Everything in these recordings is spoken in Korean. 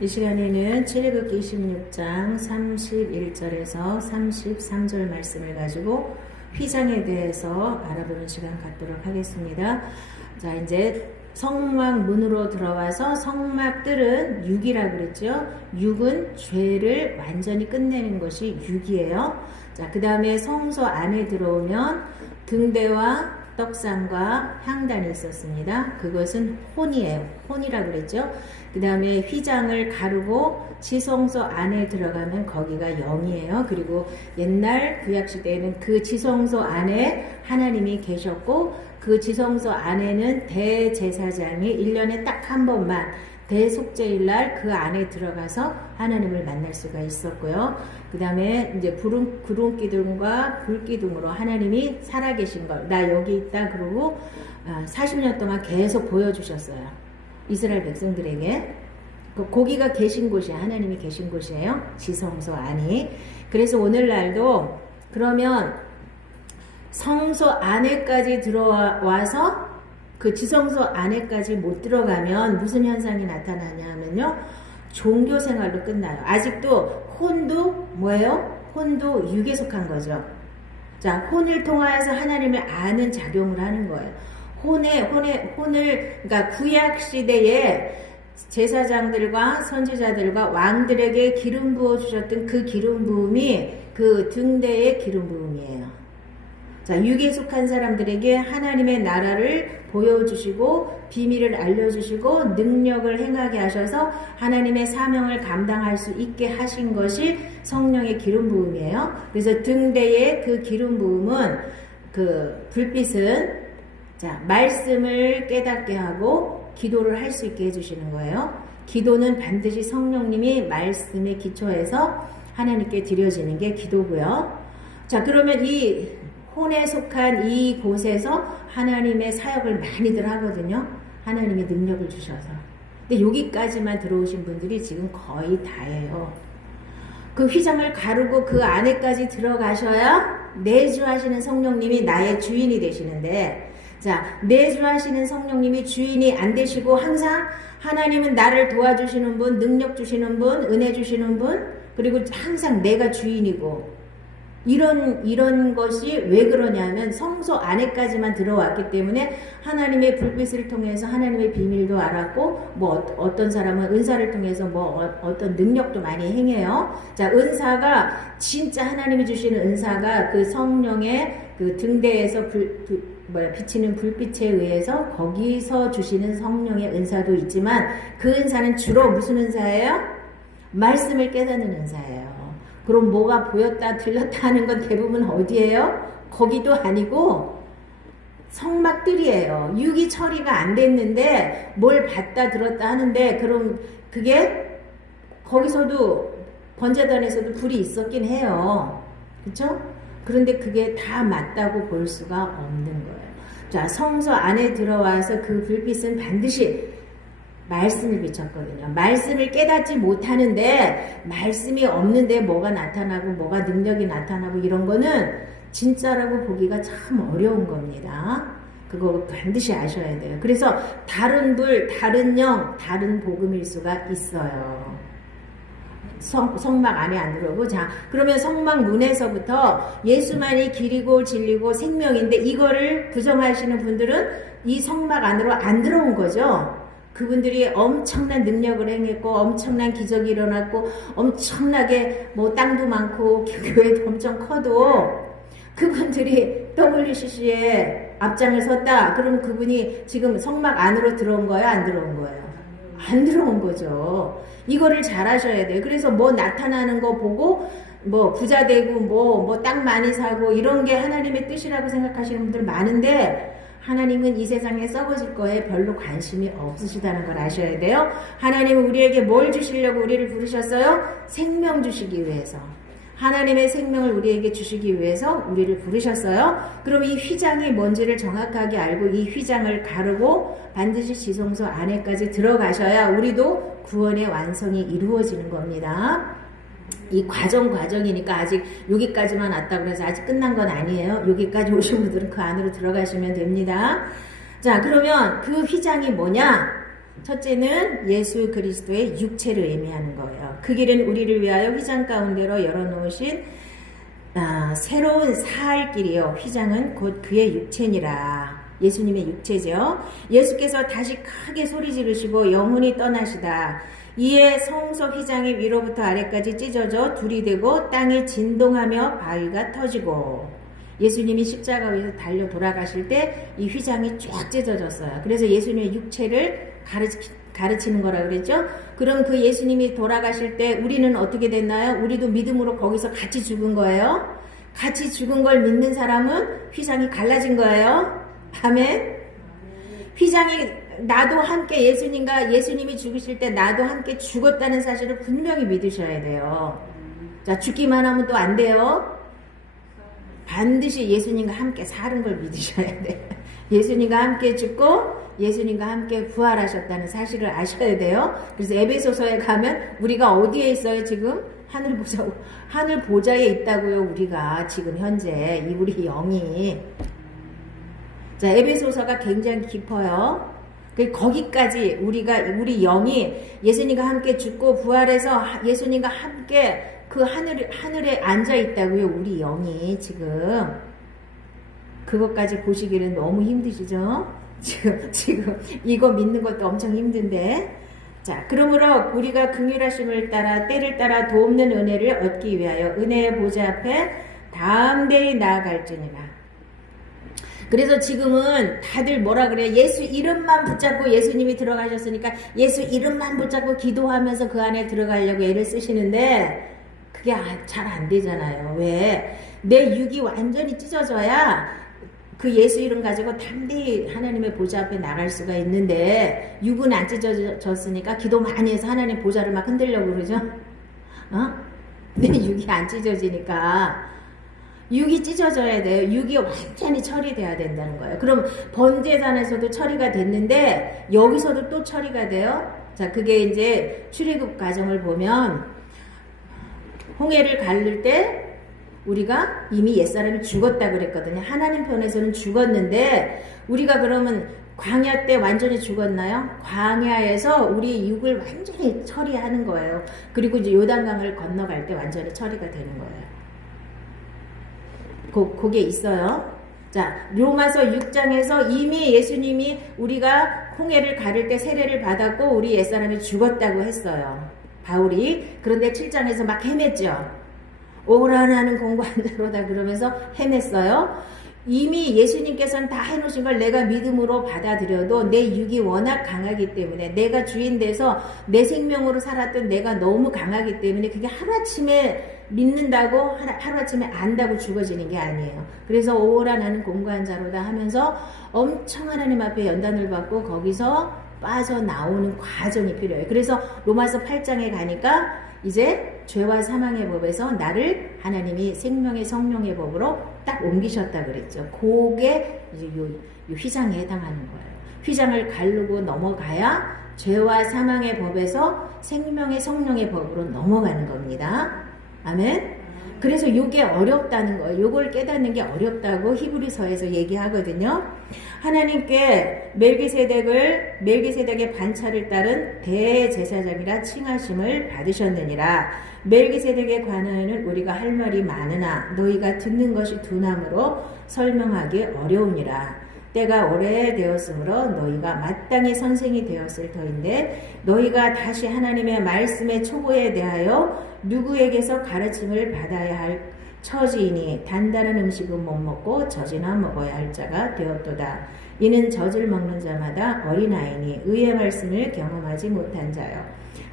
이 시간에는 출애굽기 26장 31절에서 33절 말씀을 가지고 휘장에 대해서 알아보는 시간 갖도록 하겠습니다. 자, 이제 성막 문으로 들어와서 성막들은 육이라고 그랬죠. 육은 죄를 완전히 끝내는 것이 육이에요. 자, 그 다음에 성소 안에 들어오면 등대와 떡상과 향단이 있었습니다. 그것은 혼이에요. 혼이라고 그랬죠. 그 다음에 휘장을 가르고 지성소 안에 들어가면 거기가 영이에요. 그리고 옛날 구약시대에는 그 지성소 안에 하나님이 계셨고 그 지성소 안에는 대제사장이 1년에 딱 한 번만 대속죄일날 그 안에 들어가서 하나님을 만날 수가 있었고요. 그 다음에 이제 구름 기둥과 불 기둥으로 하나님이 살아계신 걸, 나 여기 있다 그러고 40년 동안 계속 보여주셨어요. 이스라엘 백성들에게. 거기가 계신 곳이 하나님이 계신 곳이에요. 지성소 안이. 그래서 오늘날도 그러면 성소 안에까지 들어와서 그 지성소 안에까지 못 들어가면 무슨 현상이 나타나냐 하면요. 종교 생활로 끝나요. 아직도 혼도 뭐예요? 혼도 육에 속한 거죠. 자, 혼을 통하여서 하나님을 아는 작용을 하는 거예요. 혼을, 그러니까 구약 시대에 제사장들과 선지자들과 왕들에게 기름 부어 주셨던 그 기름 부음이 그 등대의 기름 부음이에요. 자, 육에 속한 사람들에게 하나님의 나라를 보여주시고 비밀을 알려주시고 능력을 행하게 하셔서 하나님의 사명을 감당할 수 있게 하신 것이 성령의 기름 부음이에요. 그래서 등대의 그 기름 부음은 그 불빛은 자, 말씀을 깨닫게 하고 기도를 할 수 있게 해주시는 거예요. 기도는 반드시 성령님이 말씀에 기초해서 하나님께 드려지는 게 기도고요. 자, 그러면 이 혼에 속한 이 곳에서 하나님의 사역을 많이들 하거든요. 하나님이 능력을 주셔서. 근데 여기까지만 들어오신 분들이 지금 거의 다예요. 그 휘장을 가르고 그 안에까지 들어가셔야 내주하시는 성령님이 나의 주인이 되시는데, 자, 내주하시는 성령님이 주인이 안 되시고 항상 하나님은 나를 도와주시는 분, 능력 주시는 분, 은혜 주시는 분, 그리고 항상 내가 주인이고, 이런 것이 왜 그러냐면 성소 안에까지만 들어왔기 때문에 하나님의 불빛을 통해서 하나님의 비밀도 알았고, 뭐 어떤 사람은 은사를 통해서 뭐 어떤 능력도 많이 행해요. 자, 은사가 진짜 하나님이 주시는 은사가 그 성령의 그 등대에서 비치는 불빛에 의해서 거기서 주시는 성령의 은사도 있지만 그 은사는 주로 무슨 은사예요? 말씀을 깨닫는 은사예요. 그럼 뭐가 보였다 들렸다 하는 건 대부분 어디예요? 거기도 아니고 성막들이에요. 육이 처리가 안 됐는데 뭘 봤다 들었다 하는데 그럼 그게 거기서도 번제단에서도 불이 있었긴 해요. 그렇죠? 그런데 그게 다 맞다고 볼 수가 없는 거예요. 자, 성소 안에 들어와서 그 불빛은 반드시 말씀을 비췄거든요. 말씀을 깨닫지 못하는데 말씀이 없는데 뭐가 나타나고 뭐가 능력이 나타나고 이런 거는 진짜라고 보기가 참 어려운 겁니다. 그거 반드시 아셔야 돼요. 그래서 다른 불, 다른 영, 다른 복음일 수가 있어요. 성막 안에 안 들어오고. 자, 그러면 성막 문에서부터 예수만이 길이고 진리고 생명인데 이거를 부정하시는 분들은 이 성막 안으로 안 들어온 거죠. 그분들이 엄청난 능력을 행했고 엄청난 기적이 일어났고 엄청나게 뭐 땅도 많고 교회도 엄청 커도 그분들이 WCC에 앞장을 섰다. 그럼 그분이 지금 성막 안으로 들어온 거예요? 안 들어온 거예요? 안 들어온 거죠. 이거를 잘 하셔야 돼요. 그래서 뭐 나타나는 거 보고 뭐 부자 되고 뭐 땅 많이 사고 이런 게 하나님의 뜻이라고 생각하시는 분들 많은데 하나님은 이 세상에 썩어질 거에 별로 관심이 없으시다는 걸 아셔야 돼요. 하나님은 우리에게 뭘 주시려고 우리를 부르셨어요? 생명 주시기 위해서. 하나님의 생명을 우리에게 주시기 위해서 우리를 부르셨어요. 그럼 이 휘장이 뭔지를 정확하게 알고 이 휘장을 가르고 반드시 지성소 안에까지 들어가셔야 우리도 구원의 완성이 이루어지는 겁니다. 이 과정이니까 아직 여기까지만 왔다고 해서 아직 끝난 건 아니에요. 여기까지 오신 분들은 그 안으로 들어가시면 됩니다. 자, 그러면 그 휘장이 뭐냐? 첫째는 예수 그리스도의 육체를 의미하는 거예요. 그 길은 우리를 위하여 휘장 가운데로 열어놓으신 새로운 살 길이요. 휘장은 곧 그의 육체니라. 예수님의 육체죠. 예수께서 다시 크게 소리 지르시고 영혼이 떠나시다. 이에 성소 휘장이 위로부터 아래까지 찢어져 둘이 되고 땅이 진동하며 바위가 터지고, 예수님이 십자가 위에서 달려 돌아가실 때 이 휘장이 쫙 찢어졌어요. 그래서 예수님의 육체를 가르치는 거라 그랬죠. 그럼 그 예수님이 돌아가실 때 우리는 어떻게 됐나요? 우리도 믿음으로 거기서 같이 죽은 거예요. 같이 죽은 걸 믿는 사람은 휘장이 갈라진 거예요. 아멘. 휘장이, 나도 함께 예수님이 죽으실 때 나도 함께 죽었다는 사실을 분명히 믿으셔야 돼요. 자, 죽기만 하면 또 안 돼요. 반드시 예수님과 함께 사는 걸 믿으셔야 돼요. 예수님과 함께 죽고 예수님과 함께 부활하셨다는 사실을 아셔야 돼요. 그래서 에베소서에 가면 우리가 어디에 있어요? 지금 하늘 보좌에 있다고요. 우리가 지금 현재 우리 영이. 자, 에베소서가 굉장히 깊어요. 거기까지 우리 영이 예수님과 함께 죽고 부활해서 예수님과 함께 그 하늘에 앉아 있다고요. 우리 영이 지금. 그것까지 보시기는 너무 힘드시죠? 지금 이거 믿는 것도 엄청 힘든데. 자, 그러므로 우리가 긍휼하심을 따라 때를 따라 돕는 은혜를 얻기 위하여 은혜의 보좌 앞에 담대히 나아갈지니라. 그래서 지금은 다들 뭐라 그래요? 예수 이름만 붙잡고 예수님이 들어가셨으니까 예수 이름만 붙잡고 기도하면서 그 안에 들어가려고 애를 쓰시는데 그게 잘 안 되잖아요. 왜? 내 육이 완전히 찢어져야 그 예수 이름 가지고 담대히 하나님의 보좌 앞에 나갈 수가 있는데, 육은 안 찢어졌으니까 기도 많이 해서 하나님 보좌를 막 흔들려고 그러죠. 내 육이 안 찢어지니까. 육이 찢어져야 돼요. 육이 완전히 처리돼야 된다는 거예요. 그럼 번제단에서도 처리가 됐는데 여기서도 또 처리가 돼요. 자, 그게 이제 출애굽 과정을 보면 홍해를 가를 때 우리가 이미 옛사람이 죽었다 그랬거든요. 하나님 편에서는 죽었는데 우리가 그러면 광야 때 완전히 죽었나요? 광야에서 우리 육을 완전히 처리하는 거예요. 그리고 이제 요단강을 건너갈 때 완전히 처리가 되는 거예요. 그게 있어요. 자, 로마서 6장에서 이미 예수님이 우리가 홍해를 가를 때 세례를 받았고 우리 옛사람이 죽었다고 했어요. 바울이. 그런데 7장에서 막 헤맸죠. 오라 나는 공고한 자로다 그러면서 헤맸어요. 이미 예수님께서는 다 해놓으신 걸 내가 믿음으로 받아들여도 내 육이 워낙 강하기 때문에, 내가 주인 돼서 내 생명으로 살았던 내가 너무 강하기 때문에 그게 하루아침에 믿는다고 하루아침에 안다고 죽어지는 게 아니에요. 그래서 오라 나는 공고한 자로다 하면서 엄청 하나님 앞에 연단을 받고 거기서 빠져나오는 과정이 필요해요. 그래서 로마서 8장에 가니까 이제 죄와 사망의 법에서 나를 하나님이 생명의 성령의 법으로 딱 옮기셨다 그랬죠. 그게 이제 요 휘장에 해당하는 거예요. 휘장을 가르고 넘어가야 죄와 사망의 법에서 생명의 성령의 법으로 넘어가는 겁니다. 아멘. 그래서 요게 어렵다는 거예요. 요걸 깨닫는 게 어렵다고 히브리서에서 얘기하거든요. 하나님께 멜기세덱의 반차를 따른 대제사장이라 칭하심을 받으셨느니라. 멜기세덱에 관하여는 우리가 할 말이 많으나 너희가 듣는 것이 둔함으로 설명하기 어려우니라. 때가 오래되었으므로 너희가 마땅히 선생이 되었을 터인데 너희가 다시 하나님의 말씀의 초보에 대하여 누구에게서 가르침을 받아야 할 처지이니 단단한 음식은 못 먹고 젖이나 먹어야 할 자가 되었도다. 이는 젖을 먹는 자마다 어린아이니 의의 말씀을 경험하지 못한 자요.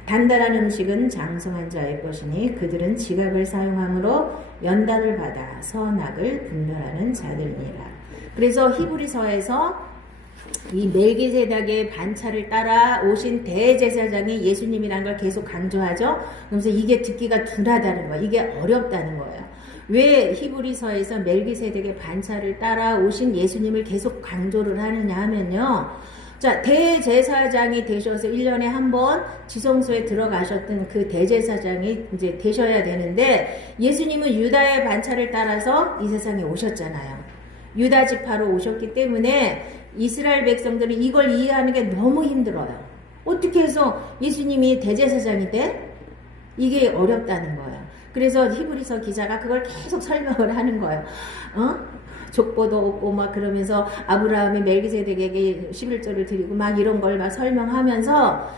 단단한 음식은 장성한 자의 것이니 그들은 지각을 사용함으로 연단을 받아 선악을 분별하는 자들이니라. 그래서 히브리서에서 이 멜기세덱의 반차를 따라 오신 대제사장이 예수님이라는 걸 계속 강조하죠. 그러면서 이게 듣기가 둔하다는 거예요. 이게 어렵다는 거예요. 왜 히브리서에서 멜기세덱의 반차를 따라 오신 예수님을 계속 강조를 하느냐 하면요. 자, 대제사장이 되셔서 1년에 한 번 지성소에 들어가셨던 그 대제사장이 이제 되셔야 되는데 예수님은 유다의 반차를 따라서 이 세상에 오셨잖아요. 유다 지파로 오셨기 때문에 이스라엘 백성들이 이걸 이해하는 게 너무 힘들어요. 어떻게 해서 예수님이 대제사장이 돼? 이게 어렵다는 거예요. 그래서 히브리서 기자가 그걸 계속 설명을 하는 거예요. 족보도 없고 막 그러면서 아브라함이 멜기세덱에게 11조를 드리고 막 이런 걸 막 설명하면서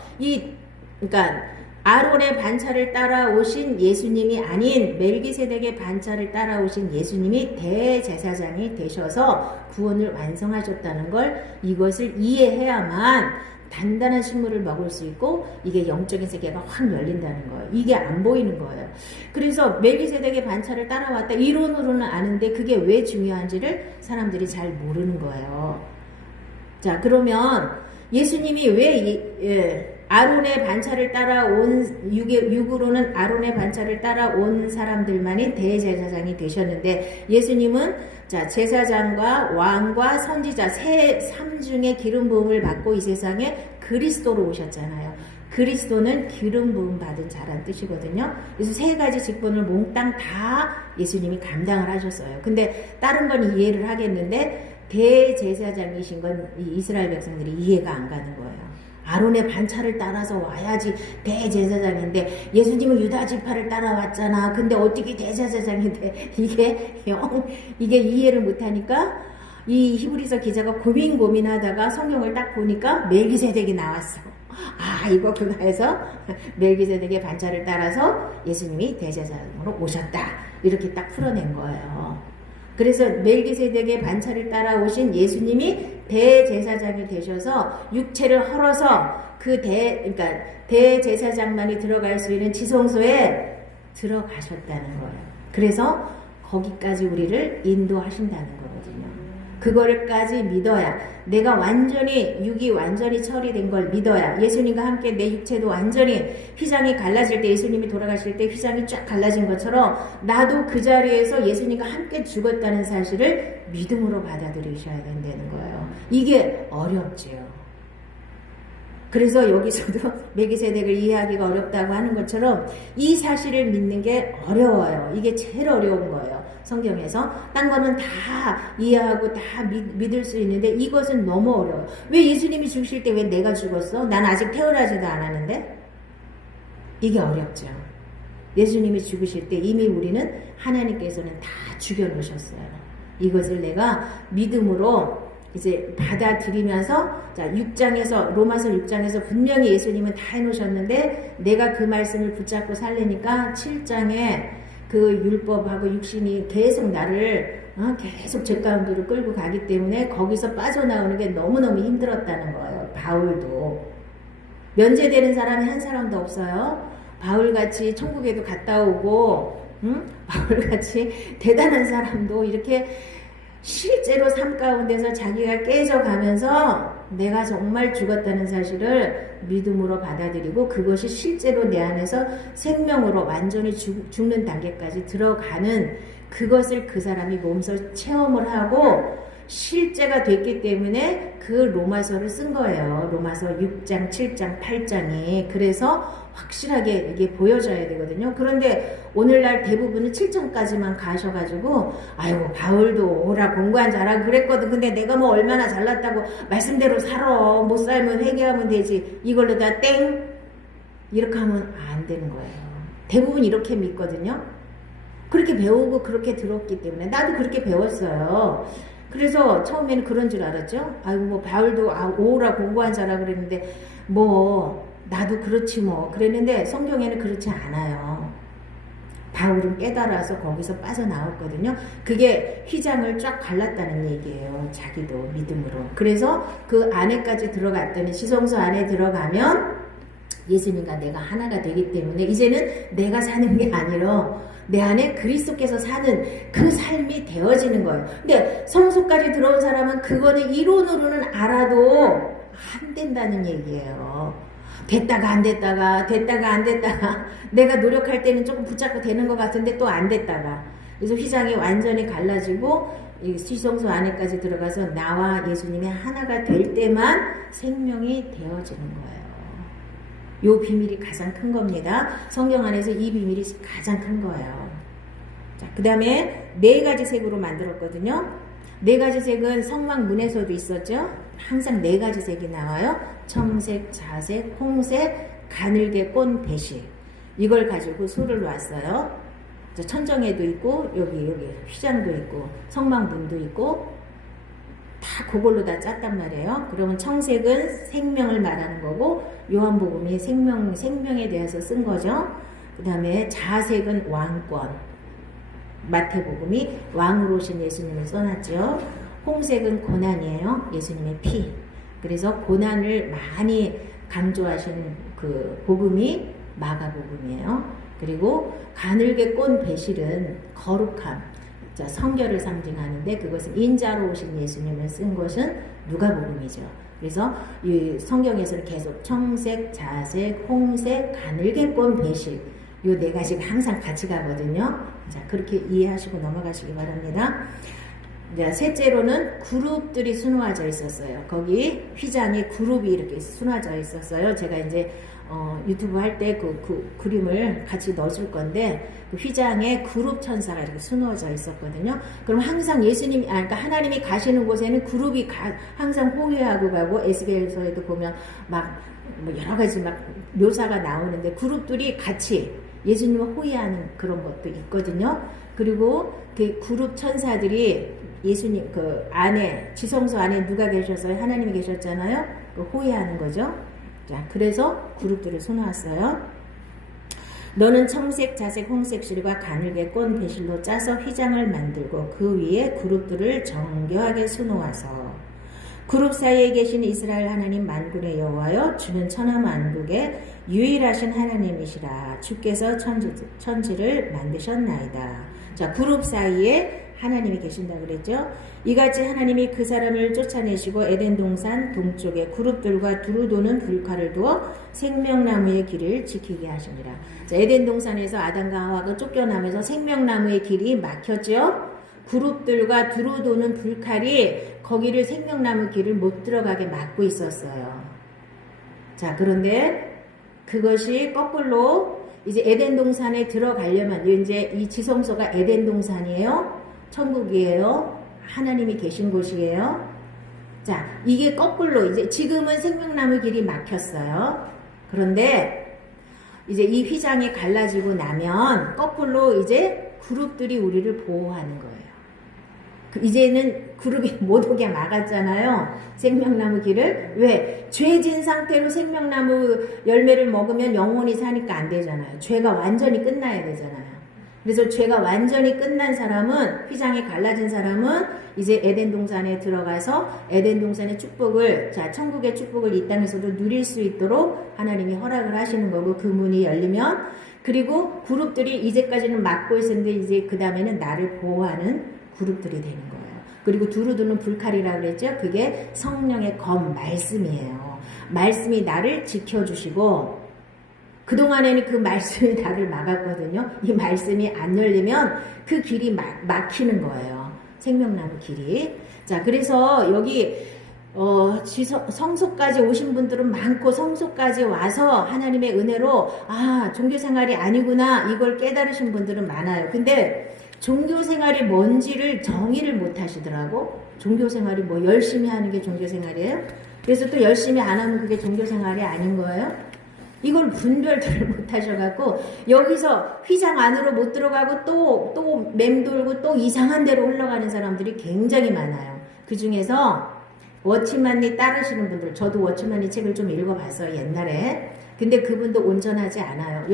그러니까 아론의 반차를 따라오신 예수님이 아닌 멜기세덱의 반차를 따라오신 예수님이 대제사장이 되셔서 구원을 완성하셨다는 걸 이것을 이해해야만 단단한 식물을 먹을 수 있고 이게 영적인 세계가 확 열린다는 거예요. 이게 안 보이는 거예요. 그래서 멜기세덱의 반차를 따라왔다 이론으로는 아는데 그게 왜 중요한지를 사람들이 잘 모르는 거예요. 자, 그러면 예수님이 왜 아론의 반차를 따라온 육으로는 아론의 반차를 따라온 사람들만이 대제사장이 되셨는데 예수님은 자, 제사장과 왕과 선지자 삶 중에 기름 부음을 받고 이 세상에 그리스도로 오셨잖아요. 그리스도는 기름 부음 받은 자란 뜻이거든요. 그래서 세 가지 직분을 몽땅 다 예수님이 감당을 하셨어요. 근데 다른 건 이해를 하겠는데 대제사장이신 건 이스라엘 백성들이 이해가 안 가는 거예요. 아론의 반차를 따라서 와야지 대제사장인데 예수님은 유다 지파를 따라왔잖아. 근데 어떻게 대제사장이 돼? 이게 이해를 못하니까 이 히브리서 기자가 고민하다가 성경을 딱 보니까 멜기세덱이 나왔어. 아, 이거구나 해서 멜기세덱의 반차를 따라서 예수님이 대제사장으로 오셨다. 이렇게 딱 풀어낸 거예요. 그래서 멜기세덱의 반차를 따라오신 예수님이 대제사장이 되셔서 육체를 헐어서 그러니까 대제사장만이 들어갈 수 있는 지성소에 들어가셨다는 거예요. 그래서 거기까지 우리를 인도하신다는 거거든요. 그거를까지 믿어야 내가 육이 완전히 처리된 걸 믿어야 예수님과 함께 내 육체도 완전히 휘장이 갈라질 때 예수님이 돌아가실 때 휘장이 쫙 갈라진 것처럼 나도 그 자리에서 예수님과 함께 죽었다는 사실을 믿음으로 받아들이셔야 된다는 거예요. 이게 어렵지요. 그래서 여기서도 멜기세덱을 이해하기가 어렵다고 하는 것처럼 이 사실을 믿는 게 어려워요. 이게 제일 어려운 거예요. 성경에서. 딴 거는 다 이해하고 다 믿을 수 있는데 이것은 너무 어려워요. 왜 예수님이 죽으실 때 왜 내가 죽었어? 난 아직 태어나지도 않았는데? 이게 어렵죠. 예수님이 죽으실 때 이미 우리는 하나님께서는 다 죽여놓으셨어요. 이것을 내가 믿음으로 이제 받아들이면서 자 6장에서 로마서 6장에서 분명히 예수님은 다 해놓으셨는데 내가 그 말씀을 붙잡고 살려니까 7장에 그 율법하고 육신이 계속 나를 계속 죄 가운데로 끌고 가기 때문에 거기서 빠져나오는 게 너무너무 힘들었다는 거예요. 바울도 면제되는 사람이 한 사람도 없어요. 바울같이 천국에도 갔다 오고 바울같이 대단한 사람도 이렇게 실제로 삶 가운데서 자기가 깨져가면서 내가 정말 죽었다는 사실을 믿음으로 받아들이고 그것이 실제로 내 안에서 생명으로 완전히 죽는 단계까지 들어가는 그것을 그 사람이 몸소 체험을 하고 실제가 됐기 때문에 그 로마서를 쓴 거예요. 로마서 6장, 7장, 8장이. 그래서 확실하게 이게 보여져야 되거든요. 그런데 오늘날 대부분은 7장까지만 가셔가지고 아이고 바울도 오라 공부한 자라 그랬거든. 근데 내가 뭐 얼마나 잘났다고 말씀대로 살아. 못 살면 회개하면 되지. 이걸로 다 땡! 이렇게 하면 안 되는 거예요. 대부분 이렇게 믿거든요. 그렇게 배우고 그렇게 들었기 때문에 나도 그렇게 배웠어요. 그래서 처음에는 그런 줄 알았죠. 아이고 뭐 바울도 오라 공부한 자라 그랬는데 뭐 나도 그렇지 뭐 그랬는데 성경에는 그렇지 않아요. 바울은 깨달아서 거기서 빠져나왔거든요. 그게 휘장을 쫙 갈랐다는 얘기예요. 자기도 믿음으로. 그래서 그 안에까지 들어갔더니 지성소 안에 들어가면 예수님과 내가 하나가 되기 때문에 이제는 내가 사는 게 아니라 내 안에 그리스도께서 사는 그 삶이 되어지는 거예요. 근데 성소까지 들어온 사람은 그거는 이론으로는 알아도 안 된다는 얘기예요. 됐다가 안 됐다가 내가 노력할 때는 조금 붙잡고 되는 것 같은데 또 안 됐다가 그래서 휘장이 완전히 갈라지고 이 시성소 안에까지 들어가서 나와 예수님이 하나가 될 때만 생명이 되어지는 거예요. 요 비밀이 가장 큰 겁니다. 성경 안에서 이 비밀이 가장 큰 거예요. 자, 그 다음에 4가지 색으로 만들었거든요. 4가지 색은 성막문에서도 있었죠. 항상 4가지 색이 나와요. 청색, 자색, 홍색, 가늘게 꼰 배실. 이걸 가지고 수를 놨어요. 천정에도 있고 여기 휘장도 있고 성망문도 있고 다 그걸로 다 짰단 말이에요. 그러면 청색은 생명을 말하는 거고 요한복음이 생명에 대해서 쓴 거죠. 그 다음에 자색은 왕권, 마태복음이 왕으로 오신 예수님을 써놨죠. 홍색은 고난이에요. 예수님의 피. 그래서 고난을 많이 강조하신 그 복음이 마가복음이에요. 그리고 가늘게 꼰 배실은 거룩함, 성결을 상징하는데 그것은 인자로 오신 예수님을 쓴 것은 누가복음이죠. 그래서 이 성경에서는 계속 청색, 자색, 홍색, 가늘게 꼰 배실 요 네 가지가 항상 같이 가거든요. 자, 그렇게 이해하시고 넘어가시기 바랍니다. 자, 셋째로는 그룹들이 수놓아져 있었어요. 거기 휘장에 그룹이 이렇게 수놓아져 있었어요. 제가 이제 유튜브 할 때 그 그림을 같이 넣어줄 건데 그 휘장에 그룹 천사가 이렇게 수놓아져 있었거든요. 그럼 항상 그러니까 하나님이 가시는 곳에는 그룹이 항상 호위하고 가고 에스겔서에도 보면 막 뭐 여러 가지 막 묘사가 나오는데 그룹들이 같이 예수님을 호위하는 그런 것도 있거든요. 그리고 그 그룹 천사들이 예수님 그 안에 지성소 안에 누가 계셨어요? 하나님이 계셨잖아요. 그 호위하는 거죠. 자, 그래서 그룹들을 수놓았어요. 너는 청색, 자색, 홍색 실과 가늘게 꼰 배실로 짜서 휘장을 만들고 그 위에 그룹들을 정교하게 수놓아서 그룹 사이에 계신 이스라엘 하나님 만군의 여호와여 주는 천하만국의 유일하신 하나님이시라. 주께서 천지를 만드셨나이다. 자, 그룹 사이에 하나님이 계신다 그랬죠. 이같이 하나님이 그 사람을 쫓아내시고 에덴 동산 동쪽에 그룹들과 두루 도는 불칼을 두어 생명나무의 길을 지키게 하시니라. 자, 에덴 동산에서 아담과 하와가 쫓겨나면서 생명나무의 길이 막혔죠. 그룹들과 두루 도는 불칼이 거기를 생명나무 길을 못 들어가게 막고 있었어요. 자, 그런데 그것이 거꾸로 이제 에덴 동산에 들어가려면 이제 이 지성소가 에덴 동산이에요. 천국이에요. 하나님이 계신 곳이에요. 자, 이게 거꾸로 이제 지금은 생명나무 길이 막혔어요. 그런데 이제 이 휘장이 갈라지고 나면 거꾸로 이제 그룹들이 우리를 보호하는 거예요. 이제는 그룹이 못 오게 막았잖아요. 생명나무 길을. 왜? 죄진 상태로 생명나무 열매를 먹으면 영원히 사니까 안 되잖아요. 죄가 완전히 끝나야 되잖아요. 그래서 죄가 완전히 끝난 사람은, 휘장이 갈라진 사람은 이제 에덴 동산에 들어가서 에덴 동산의 축복을, 자, 천국의 축복을 이 땅에서도 누릴 수 있도록 하나님이 허락을 하시는 거고, 그 문이 열리면, 그리고 그룹들이 이제까지는 막고 있었는데 이제 그 다음에는 나를 보호하는 그룹들이 되는 거예요. 그리고 두루두는 불칼이라고 그랬죠. 그게 성령의 검, 말씀이에요. 말씀이 나를 지켜주시고 그동안에는 그 말씀이 나를 막았거든요. 이 말씀이 안 열리면 그 길이 막히는 거예요. 생명나무 길이. 자, 그래서 여기 성소까지 오신 분들은 많고 성소까지 와서 하나님의 은혜로 종교생활이 아니구나 이걸 깨달으신 분들은 많아요. 근데 종교생활이 뭔지를 정의를 못 하시더라고. 종교생활이 뭐 열심히 하는 게 종교생활이에요? 그래서 또 열심히 안 하면 그게 종교생활이 아닌 거예요? 이걸 분별들을 못 하셔갖고 여기서 휘장 안으로 못 들어가고 또 맴돌고 또 이상한 데로 흘러가는 사람들이 굉장히 많아요. 그 중에서 워치만리 따르시는 분들, 저도 워치만리 책을 좀 읽어봤어요, 옛날에. 근데 그분도 온전하지 않아요.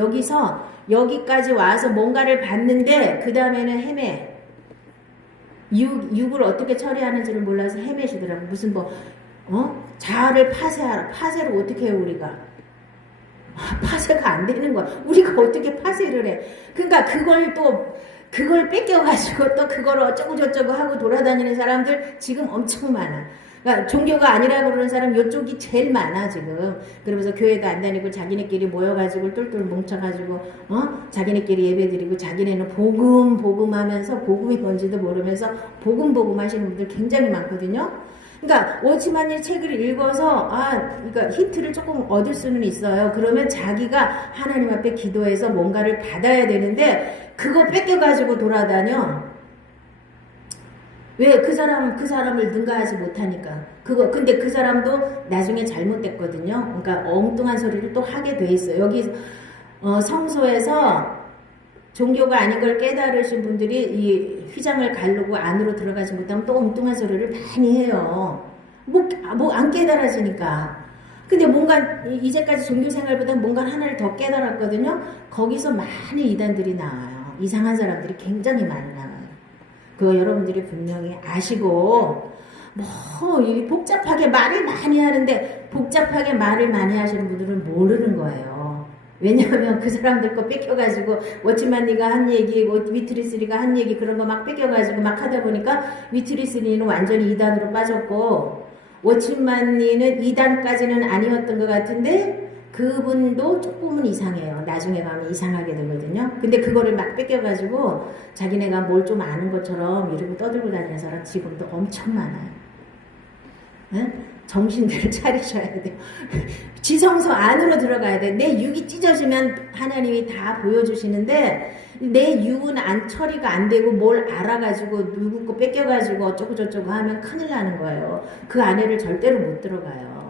여기까지 와서 뭔가를 봤는데 그 다음에는 헤매. 육을 어떻게 처리하는지를 몰라서 헤매시더라고. 무슨 자아를 파쇄하라. 파쇄를 어떻게 해요, 우리가? 파쇄가 안 되는 거야. 우리가 어떻게 파쇄를 해? 그러니까 그걸 뺏겨가지고 또 그걸 어쩌고저쩌고 하고 돌아다니는 사람들 지금 엄청 많아. 그러니까 종교가 아니라고 그러는 사람 이쪽이 제일 많아 지금. 그러면서 교회도 안 다니고 자기네끼리 모여가지고 똘똘 뭉쳐가지고 자기네끼리 예배드리고 자기네는 복음 하면서 복음이 뭔지도 모르면서 복음 하시는 분들 굉장히 많거든요. 그러니까 워치만리 책을 읽어서 그러니까 힌트를 조금 얻을 수는 있어요. 그러면 자기가 하나님 앞에 기도해서 뭔가를 받아야 되는데 그거 뺏겨가지고 돌아다녀. 왜 그 사람을 능가하지 못하니까. 근데 그 사람도 나중에 잘못됐거든요. 그러니까 엉뚱한 소리를 또 하게 돼 있어요. 여기, 성소에서 종교가 아닌 걸 깨달으신 분들이 이 휘장을 가르고 안으로 들어가지 못하면 또 엉뚱한 소리를 많이 해요. 안 깨달아지니까. 근데 뭔가 이제까지 종교 생활보다 뭔가 하나를 더 깨달았거든요. 거기서 많이 이단들이 나와요. 이상한 사람들이 굉장히 많이 나와요. 그거 여러분들이 분명히 아시고, 복잡하게 말을 많이 하는데, 복잡하게 말을 많이 하시는 분들은 모르는 거예요. 왜냐하면 그 사람들 거 뺏겨가지고, 워치만니가 한 얘기, 위트리스리가 한 얘기, 그런 거 막 뺏겨가지고 막 하다 보니까, 위트리스리는 완전히 이단으로 빠졌고, 워치만니는 이단까지는 아니었던 것 같은데, 그분도 조금은 이상해요. 나중에 가면 이상하게 되거든요. 근데 그거를 막 뺏겨가지고 자기네가 뭘 좀 아는 것처럼 이러고 떠들고 다니는 사람 지금도 엄청 많아요. 응? 정신들을 차리셔야 돼요. 지성소 안으로 들어가야 돼. 내 육이 찢어지면 하나님이 다 보여주시는데 내 육은 처리가 안 되고 뭘 알아가지고 누구 거 뺏겨가지고 어쩌고저쩌고 하면 큰일 나는 거예요. 그 안에를 절대로 못 들어가요.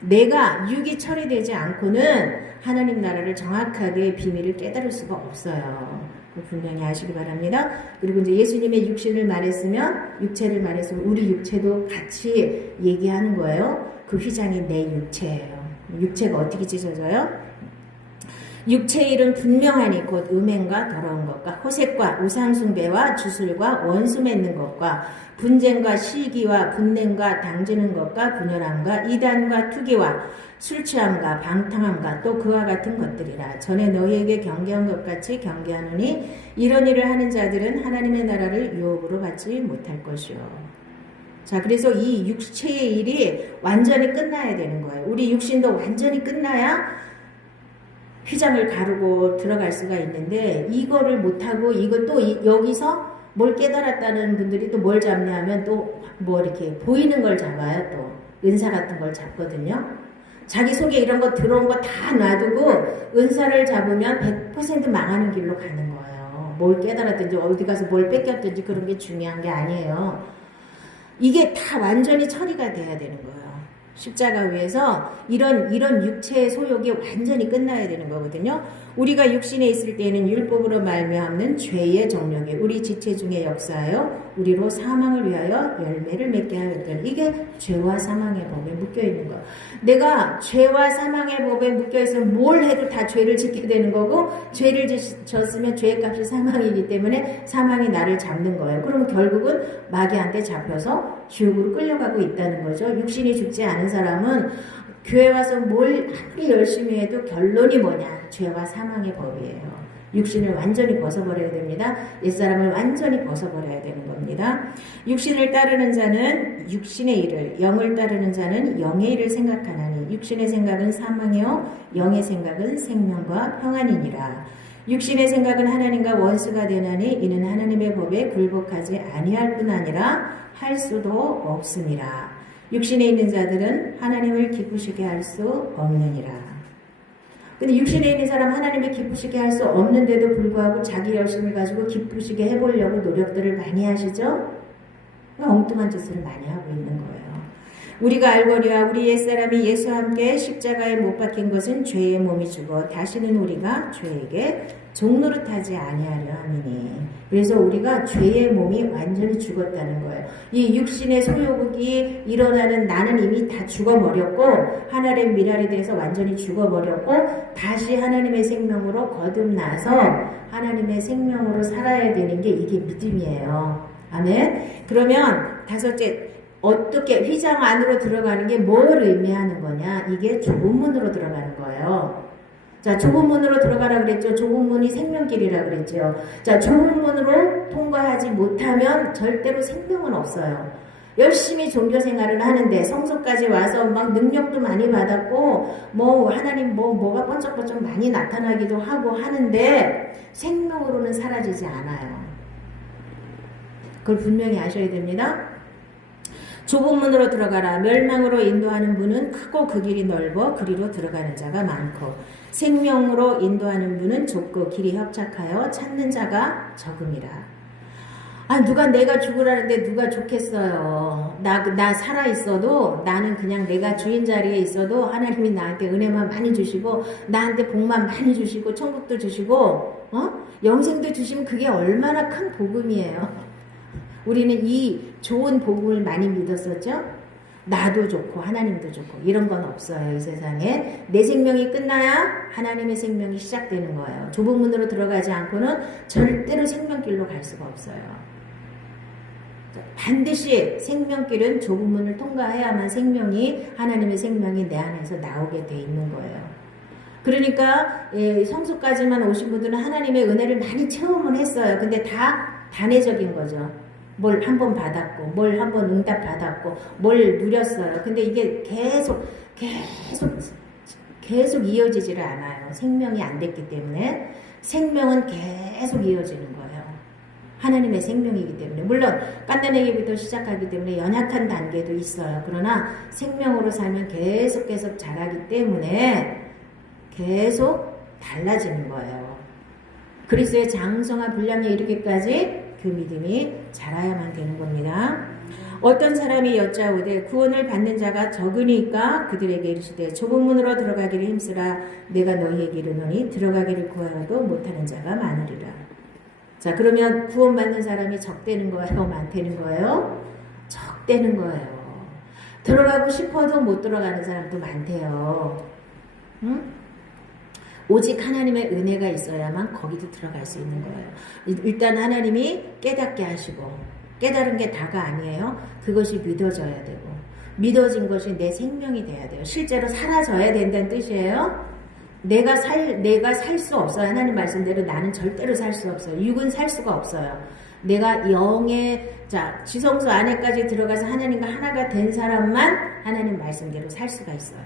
내가 육이 처리되지 않고는 하나님 나라를 정확하게 비밀을 깨달을 수가 없어요. 분명히 아시기 바랍니다. 그리고 이제 예수님의 육신을 말했으면, 육체를 말했으면 우리 육체도 같이 얘기하는 거예요. 그 휘장이 내 육체예요. 육체가 어떻게 찢어져요? 육체의 일은 분명하니 곧 음행과 더러운 것과 호색과 우상숭배와 주술과 원수 맺는 것과 분쟁과 시기와 분냄과 당지는 것과 분열함과 이단과 투기와 술취함과 방탕함과 또 그와 같은 것들이라. 전에 너희에게 경계한 것 같이 경계하노니 이런 일을 하는 자들은 하나님의 나라를 유업으로 받지 못할 것이요. 자, 그래서 이 육체의 일이 완전히 끝나야 되는 거예요. 우리 육신도 완전히 끝나야 휘장을 가르고 들어갈 수가 있는데, 이거를 못하고 이것도 여기서 뭘 깨달았다는 분들이 또 뭘 잡냐면 또 뭐 이렇게 보이는 걸 잡아요. 또 은사 같은 걸 잡거든요. 자기 속에 이런 거 들어온 거 다 놔두고 은사를 잡으면 100% 망하는 길로 가는 거예요. 뭘 깨달았든지 어디 가서 뭘 뺏겼든지 그런 게 중요한 게 아니에요. 이게 다 완전히 처리가 돼야 되는 거예요. 십자가 위에서 이런 육체의 소욕이 완전히 끝나야 되는 거거든요. 우리가 육신에 있을 때에는 율법으로 말미암는 죄의 정욕이 우리 지체 중에 역사하여 우리로 사망을 위하여 열매를 맺게 하였던, 이게 죄와 사망의 법에 묶여 있는 거예요. 내가 죄와 사망의 법에 묶여 있으면 뭘 해도 다 죄를 짓게 되는 거고, 죄를 졌으면 죄의 값이 사망이기 때문에 사망이 나를 잡는 거예요. 그러면 결국은 마귀한테 잡혀서 지옥으로 끌려가고 있다는 거죠. 육신이 죽지 않은 사람은 교회 와서 뭘 아무리 열심히 해도 결론이 뭐냐? 죄와 사망의 법이에요. 육신을 완전히 벗어버려야 됩니다. 옛사람을 완전히 벗어버려야 되는 겁니다. 육신을 따르는 자는 육신의 일을, 영을 따르는 자는 영의 일을 생각하나니 육신의 생각은 사망이요 영의 생각은 생명과 평안이니라. 육신의 생각은 하나님과 원수가 되나니 이는 하나님의 법에 굴복하지 아니할 뿐 아니라 할 수도 없음이라. 육신에 있는 자들은 하나님을 기쁘시게 할 수 없느니라. 근데 육신에 있는 사람 하나님을 기쁘시게 할 수 없는데도 불구하고 자기 열심을 가지고 기쁘시게 해보려고 노력들을 많이 하시죠? 엉뚱한 짓을 많이 하고 있는 거예요. 우리가 알거니와 우리 옛사람이 예수와 함께 십자가에 못 박힌 것은 죄의 몸이 죽어 다시는 우리가 죄에게 종노릇하지 아니하려 함이니. 그래서 우리가 죄의 몸이 완전히 죽었다는 거예요. 이 육신의 소욕이 일어나는 나는 이미 다 죽어버렸고, 하나님의 미랄이 돼서 완전히 죽어버렸고, 다시 하나님의 생명으로 거듭나서 하나님의 생명으로 살아야 되는 게 이게 믿음이에요. 아멘. 그러면 다섯째, 어떻게 휘장 안으로 들어가는 게 뭘 의미하는 거냐? 이게 좁은 문으로 들어가는 거예요. 자, 좁은 문으로 들어가라 그랬죠. 좁은 문이 생명길이라 그랬죠. 자, 좁은 문으로 통과하지 못하면 절대로 생명은 없어요. 열심히 종교 생활을 하는데 성소까지 와서 막 능력도 많이 받았고 뭐 하나님 뭐가 번쩍번쩍 많이 나타나기도 하고 하는데 생명으로는 사라지지 않아요. 그걸 분명히 아셔야 됩니다. 좁은 문으로 들어가라. 멸망으로 인도하는 문은 크고 그 길이 넓어 그리로 들어가는 자가 많고, 생명으로 인도하는 문은 좁고 길이 협착하여 찾는 자가 적음이라. 아, 누가 내가 죽으라는데 누가 좋겠어요. 나 살아있어도 나는 그냥 내가 주인 자리에 있어도 하나님이 나한테 은혜만 많이 주시고, 나한테 복만 많이 주시고, 천국도 주시고, 영생도 주시면 그게 얼마나 큰 복음이에요. 우리는 이 좋은 복음을 많이 믿었었죠? 나도 좋고 하나님도 좋고 이런 건 없어요. 이 세상에 내 생명이 끝나야 하나님의 생명이 시작되는 거예요. 좁은 문으로 들어가지 않고는 절대로 생명길로 갈 수가 없어요. 반드시 생명길은 좁은 문을 통과해야만 하나님의 생명이 내 안에서 나오게 돼 있는 거예요. 그러니까 성수까지만 오신 분들은 하나님의 은혜를 많이 체험을 했어요. 근데 다 단회적인 거죠. 뭘 한 번 받았고, 뭘 한 번 응답 받았고, 뭘 누렸어요. 근데 이게 계속 이어지지를 않아요. 생명이 안 됐기 때문에. 생명은 계속 이어지는 거예요. 하나님의 생명이기 때문에. 물론 깐난애기부터 시작하기 때문에 연약한 단계도 있어요. 그러나 생명으로 살면 계속 자라기 때문에 계속 달라지는 거예요. 그리스도의 장성한 분량에 이르기까지 그 믿음이 자라야만 되는 겁니다. 어떤 사람이 여짜오되 구원을 받는 자가 적으니까 그들에게 이르시되 좁은 문으로 들어가기를 힘쓰라. 내가 너희에게 이르노니 들어가기를 구하여도 못하는 자가 많으리라. 자, 그러면 구원받는 사람이 적되는 거예요? 많되는 거예요? 적되는 거예요. 들어가고 싶어도 못 들어가는 사람도 많대요. 응? 오직 하나님의 은혜가 있어야만 거기도 들어갈 수 있는 거예요. 일단 하나님이 깨닫게 하시고, 깨달은 게 다가 아니에요. 그것이 믿어져야 되고, 믿어진 것이 내 생명이 돼야 돼요. 실제로 사라져야 된다는 뜻이에요. 내가 살 수 없어요. 하나님 말씀대로 나는 절대로 살 수 없어요. 육은 살 수가 없어요. 내가 지성소 안에까지 들어가서 하나님과 하나가 된 사람만 하나님 말씀대로 살 수가 있어요.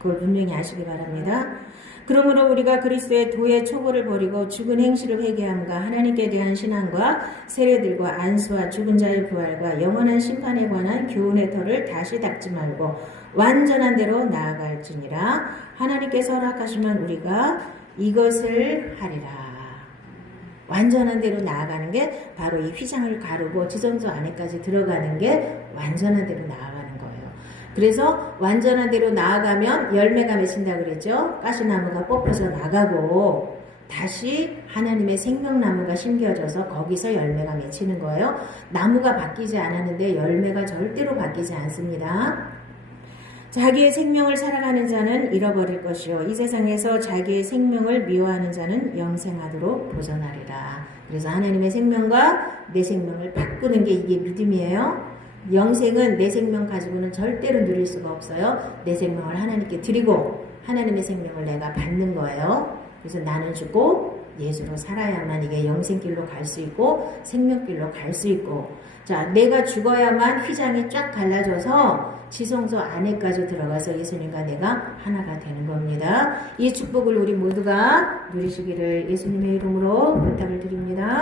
그걸 분명히 아시기 바랍니다. 그러므로 우리가 그리스도의 도의 초보를 버리고 죽은 행실을 회개함과 하나님께 대한 신앙과 세례들과 안수와 죽은 자의 부활과 영원한 심판에 관한 교훈의 터를 다시 닦지 말고 완전한 대로 나아갈지니라. 하나님께서 허락하시면 우리가 이것을 하리라. 완전한 대로 나아가는 게 바로 이 휘장을 가르고 지성소 안에까지 들어가는 게 완전한 대로 나아가는 거예요. 그래서 완전한 대로 나아가면 열매가 맺힌다 그랬죠. 가시나무가 뽑혀서 나가고 다시 하나님의 생명나무가 심겨져서 거기서 열매가 맺히는 거예요. 나무가 바뀌지 않았는데 열매가 절대로 바뀌지 않습니다. 자기의 생명을 살아가는 자는 잃어버릴 것이요 이 세상에서 자기의 생명을 미워하는 자는 영생하도록 보존하리라. 그래서 하나님의 생명과 내 생명을 바꾸는 게 이게 믿음이에요. 영생은 내 생명 가지고는 절대로 누릴 수가 없어요. 내 생명을 하나님께 드리고 하나님의 생명을 내가 받는 거예요. 그래서 나는 죽고 예수로 살아야만 이게 영생길로 갈 수 있고 생명길로 갈 수 있고, 자, 내가 죽어야만 휘장이 쫙 갈라져서 지성소 안에까지 들어가서 예수님과 내가 하나가 되는 겁니다. 이 축복을 우리 모두가 누리시기를 예수님의 이름으로 부탁을 드립니다.